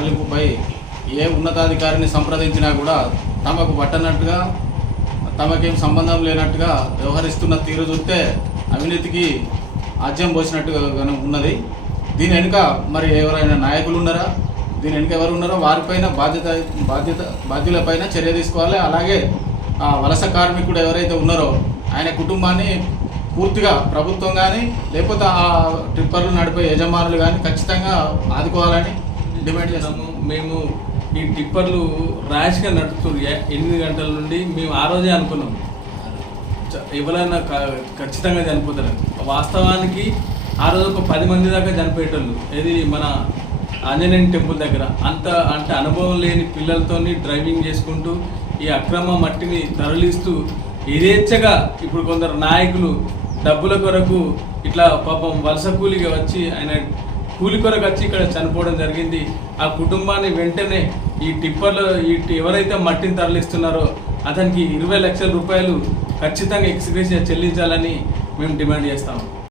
తరలింపుపై ఏ ఉన్నతాధికారిని సంప్రదించినా కూడా తమకు పట్టనట్టుగా, తమకేం సంబంధం లేనట్టుగా వ్యవహరిస్తున్న తీరు చూస్తే అవినీతికి ఆజ్యం పోసినట్టుగా ఉన్నది. దీని వెనుక మరి ఎవరైనా నాయకులు ఉన్నారా, దీని వెనుక ఎవరు ఉన్నారో వారిపైన బాధ్యులపైన చర్య తీసుకోవాలి. అలాగే ఆ వలస కార్మికుడు ఎవరైతే ఉన్నారో ఆయన కుటుంబాన్ని పూర్తిగా ప్రభుత్వం కానీ లేకపోతే ఆ ట్రిప్పర్లు నడిపే యజమానులు కానీ ఖచ్చితంగా ఆదుకోవాలని డిమాండ్ చేస్తాము. మేము ఈ టిప్పర్లు ర్యాష్గా నడుపుతుంది 8 గంటల నుండి మేము ఆ రోజే అనుకున్నాం ఎవరైనా ఖచ్చితంగా చనిపోతారు. వాస్తవానికి ఆ రోజు ఒక 10 మంది దాకా చనిపోయేటోళ్ళు. ఇది మన ఆంజనేయ టెంపుల్ దగ్గర అంటే అనుభవం లేని పిల్లలతోని డ్రైవింగ్ చేసుకుంటూ ఈ అక్రమ మట్టిని తరలిస్తూ యథేచ్ఛగా ఇప్పుడు కొందరు నాయకులు డబ్బుల కొరకు ఇట్లా పాపం వలస కూలిగా వచ్చి ఆయన కూలి కొరకు వచ్చి ఇక్కడ చనిపోవడం జరిగింది. ఆ కుటుంబాన్ని వెంటనే ఈ టిప్పర్లు ఎవరైతే మట్టిని తరలిస్తున్నారో అతనికి 20 లక్షల రూపాయలు ఖచ్చితంగా ఎక్స్గ్రేషియా చెల్లించాలని మేము డిమాండ్ చేస్తాము.